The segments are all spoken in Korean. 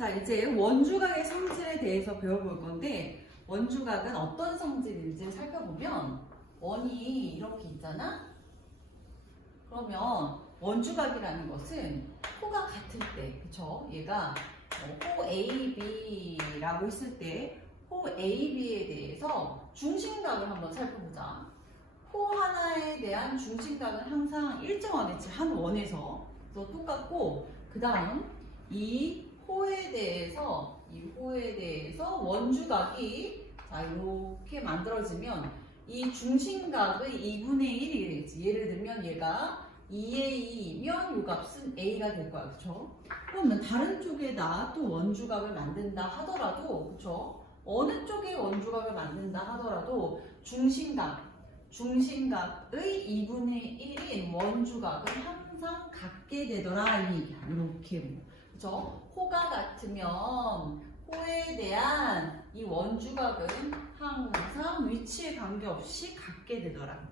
자, 이제 원주각의 성질에 대해서 배워볼 건데, 원주각은 어떤 성질인지 살펴보면 원이 이렇게 있잖아? 그러면 원주각이라는 것은 호가 같을 때, 그쵸? 얘가 호 AB라고 했을 때 호 AB에 대해서 중심각을 한번 살펴보자. 호 하나에 대한 중심각은 항상 일정하겠지. 한 원에서. 그래서 똑같고, 그 다음 이 호에 대해서 원주각이 자 이렇게 만들어지면 이 중심각의 2분의 1이 되겠지. 예를 들면 얘가 2의 2면 이 값은 A가 될 거야. 그쵸? 그러면 다른 쪽에다 또 원주각을 만든다 하더라도, 그쵸? 어느 쪽에 원주각을 만든다 하더라도 중심각의 2분의 1인 원주각은 항상 같게 되더라. 이 얘기야. 이렇게. 그쵸? 호가 같으면 호에 대한 이 원주각은 항상 위치에 관계없이 같게 되더라.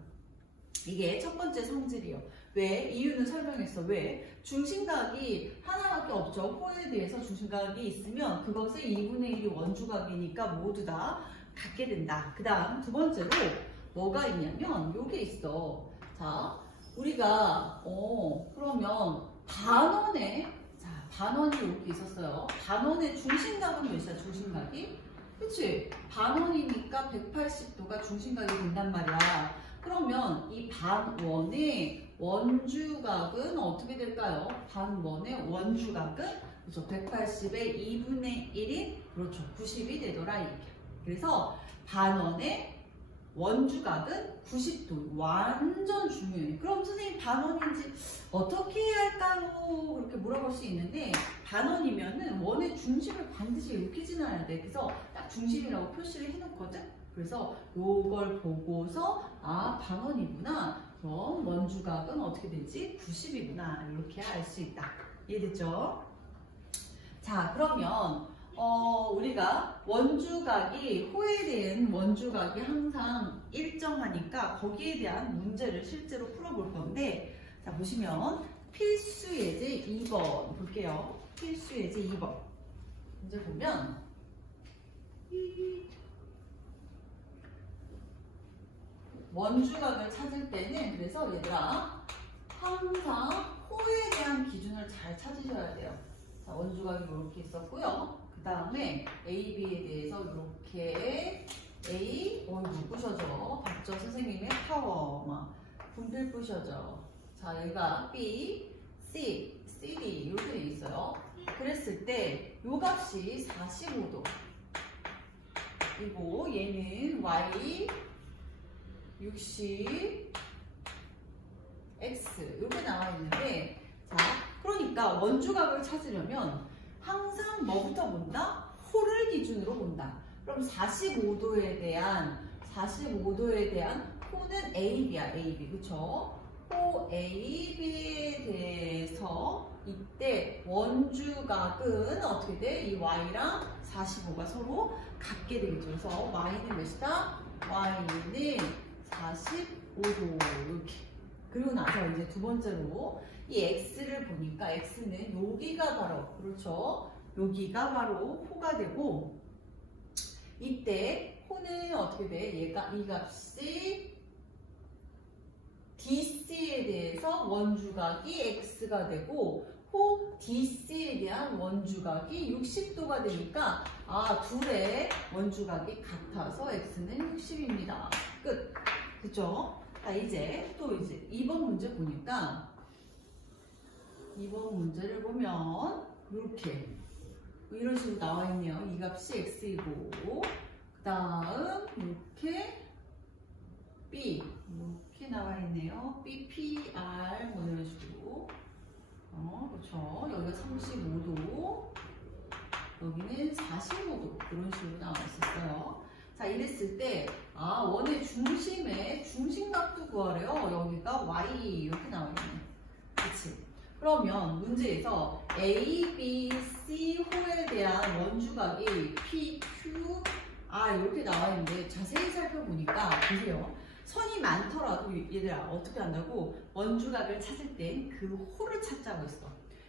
이게 첫 번째 성질이에요. 왜? 이유는 설명했어. 왜? 중심각이 하나밖에 없죠. 호에 대해서 중심각이 있으면 그것의 2분의 1이 원주각이니까 모두 다 같게 된다. 그 다음 두 번째로 뭐가 있냐면 요게 있어. 자, 우리가 그러면 반원이 이렇게 있었어요. 반원의 중심각은 몇이야? 중심각이? 그치? 반원이니까 180도가 중심각이 된단 말이야. 그러면 이 반원의 원주각은 어떻게 될까요? 반원의 원주각은 그렇죠. 180의 2분의 1인 그렇죠. 90이 되더라 이렇게. 그래서 반원의 원주각은 90도. 완전 중요해. 그럼 선생님 반원인지 어떻게 해야 할까요? 그렇게 물어볼 수 있는데 반원이면은 원의 중심을 반드시 이렇게 지나야 돼. 그래서 딱 중심이라고 표시를 해놓거든. 그래서 요걸 보고서 아 반원이구나. 그럼 원주각은 어떻게 되지? 90이구나. 이렇게 알 수 있다. 이해됐죠? 자 그러면 우리가 원주각이 호에 대한 원주각이 항상 일정하니까 거기에 대한 문제를 실제로 풀어볼 건데 자 보시면 필수 예제 2번 볼게요. 필수 예제 2번 문제 보면 원주각을 찾을 때는 그래서 얘들아 항상 호에 대한 기준을 잘 찾으셔야 돼요. 자, 원주각이 이렇게 있었고요. 그 다음에 A, B에 대해서 이렇게 A, 부셔져. 봤죠? 선생님의 파워. 막 분필 부셔져. 자, 여기가 B, C, CD 이렇게 돼 있어요. 그랬을 때 요 값이 45도. 그리고 얘는 Y, 60, X 이렇게 나와 있는데 자, 그러니까 원주각을 찾으려면 항상 뭐부터 본다? 호를 기준으로 본다. 그럼 45도에 대한 호는 AB야, AB. 그쵸? 호 AB에 대해서 이때 원주각은 어떻게 돼? 이 Y랑 45가 서로 같게 되겠죠. 그래서 Y는 몇이다? Y는 45도. 이렇게. 그리고 나서 이제 두 번째로 이 X를 보니까 X는 여기가 바로 그렇죠. 여기가 바로 호가 되고 이때 호는 어떻게 돼? 얘가 이 값이 DC에 대해서 원주각이 X가 되고 호 DC에 대한 원주각이 60도가 되니까 아 둘의 원주각이 같아서 X는 60입니다. 끝. 그죠? 자 이제 2번 문제 보니까 2번 문제를 보면 이렇게 이런 식으로 나와 있네요. 이 값이 x이고 그 다음 이렇게 b 이렇게 나와 있네요. b, p, r 뭐 이런 식으로 그렇죠. 여기가 35도 여기는 45도 이런 식으로 나와 있었어요. 자 이랬을 때 아 원의 중심각도 구하래요. 여기가 y 이렇게 나와 있네. 그치? 그러면 문제에서 A, B, C 호에 대한 원주각이 P, Q, R 이렇게 나와 있는데 자세히 살펴보니까 보세요. 선이 많더라도 얘들아 어떻게 한다고? 원주각을 찾을 땐 그 호를 찾자고 했어.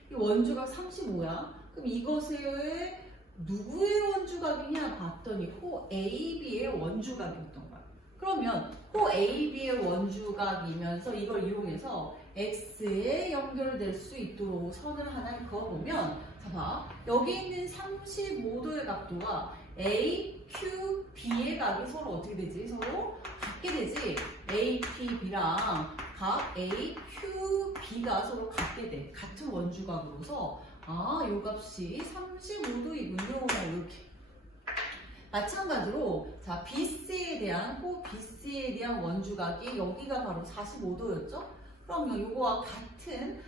이 원주각 35야. 그럼 이것의 누구의 원주각이냐 봤더니 호 AB의 원주각이었던 거야. 그러면 호 AB의 원주각이면서 이걸 이용해서 X에 연결될 수 있도록 선을 하나 그어보면 자 봐. 여기 있는 35도의 각도가 A, Q, B의 각이 서로 어떻게 되지? 서로 같게 되지? A, P, B랑 각 A, Q, B가 서로 같게 돼. 같은 원주각으로서 요 값이 35도이군요. 이렇게. 마찬가지로 자 BC에 대한 호 BC에 대한 원주각이 여기가 바로 45도였죠? 그러면 이거와 같은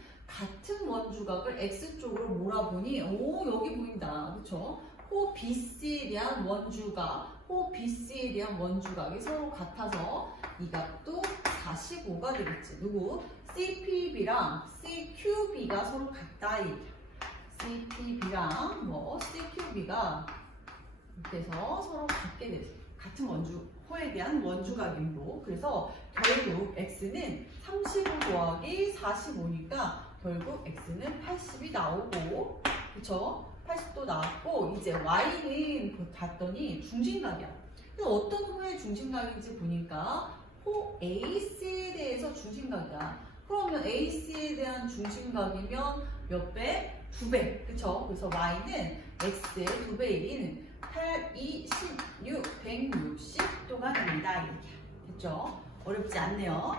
원주각을 X쪽으로 몰아보니 여기 보인다. 그쵸? 호 BC에 대한 원주각, 호 BC에 대한 원주각이 서로 같아서 이 값도 45가 되겠지. 누구? CPB랑 CQB가 서로 같다. CPB랑 CQB가 이렇게 해서 서로 같게 되죠. 같은 호에 대한 원주각임도. 그래서 결국 X는 35 더하기 45니까 결국 X는 80이 나오고, 그쵸? 80도 나왔고, 이제 Y는 봤더니 중심각이야. 그래서 어떤 호의 중심각인지 보니까 호 AC에 대해서 중심각이야. 그러면 AC에 대한 중심각이면 몇 배? 2배. 그쵸? 그래서 Y는 X의 2배인 8, 2, 16, 160도가 됩니다. 이렇게. 됐죠? 어렵지 않네요.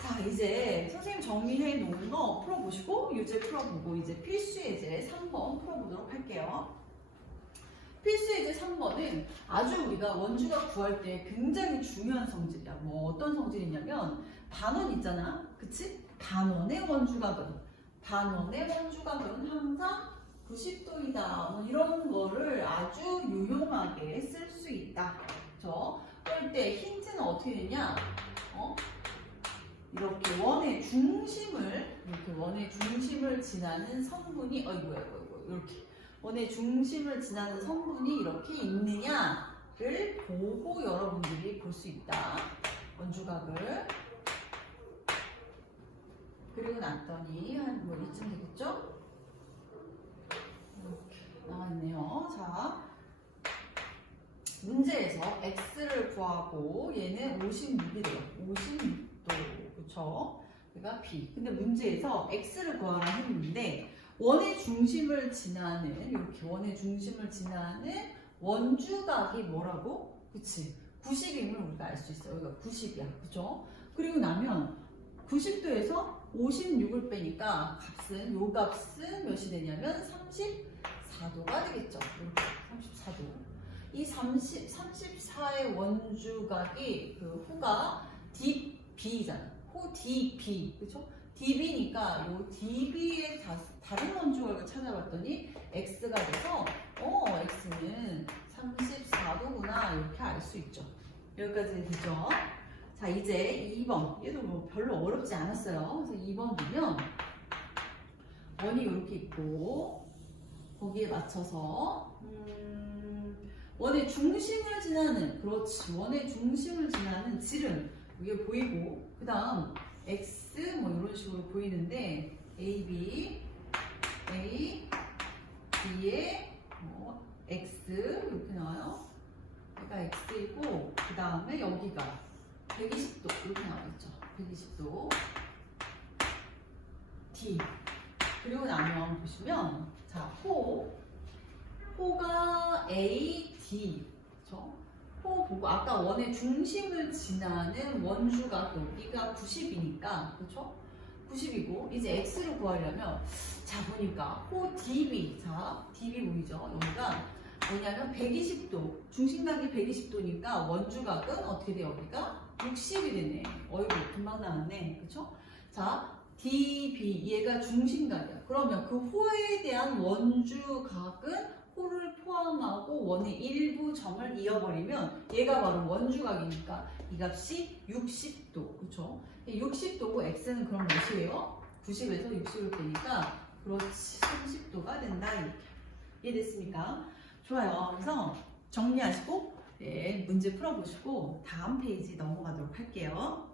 자, 이제 선생님 정리해 놓은 거 풀어보시고, 유제 풀어보고, 이제 필수 예제 3번 풀어보도록 할게요. 필수 예제 3번은 아주 우리가 원주각 구할 때 굉장히 중요한 성질이야. 어떤 성질이냐면, 반원 있잖아. 그치? 반원의 원주각은 항상 90도이다. 이런 거를 아주 유용하게 쓸 수 있다. 그렇죠? 그럴 때 힌트는 어떻게 되냐? 이렇게 원의 중심을 지나는 성분이 이렇게 원의 중심을 지나는 성분이 이렇게 있느냐를 보고 여러분들이 볼 수 있다. 원주각을. 그리고 났더니 한 이쯤 되겠죠? 이렇게 나왔네요. 자, 문제에서 x를 구하고 얘는 56이래요. 56도. 그쵸? 얘가 b. 근데 문제에서 x를 구하라 했는데 원의 중심을 지나는 이렇게 원의 중심을 지나는 원주각이 뭐라고? 그치? 90임을 우리가 알 수 있어요. 여기가 90이야. 그쵸? 그리고 나면 90도에서 56을 빼니까 요 값은 몇이 되냐면 34도가 되겠죠. 이렇게 34도. 이 34의 원주각이 그 호가 DB잖아. 호 DB. 그쵸? DB니까 요 DB의 다른 원주각을 찾아봤더니 X가 돼서 X는 34도구나 이렇게 알 수 있죠. 여기까지 되죠? 자, 이제 2번. 얘도 별로 어렵지 않았어요. 그래서 2번 보면 원이 이렇게 있고 거기에 맞춰서 원의 중심을 지나는, 그렇지, 원의 중심을 지나는 지름 이게 보이고, 그 다음 X 이런 식으로 보이는데 A, B, B에 X 이렇게 나와요. 얘가 X이고 그 다음에 여기가 120도 이렇게 나와있죠. 120도 D. 그리고 나면 보시면 자, 호가 A, D. 그쵸? 호 보고 아까 원의 중심을 지나는 원주각 여기가 90이니까 그쵸? 90이고 이제 X를 구하려면 자 보니까 호 DB. 자, DB 보이죠? 여기가 뭐냐면 120도. 중심각이 120도니까 원주각은 어떻게 돼? 여기가 60이 되네. 어이구 금방 나왔네. 그쵸? 자, DB 얘가 중심각이야. 그러면 그 호에 대한 원주각은 호를 포함하고 원의 일부 점을 이어버리면 얘가 바로 원주각이니까 이 값이 60도. 그쵸? 60도고 X는 그럼 몇이에요? 90에서 60을 빼니까 그렇지 30도가 된다. 이렇게. 이해됐습니까? 좋아요. 그래서 정리하시고 문제 풀어보시고 다음 페이지 넘어가도록 할게요.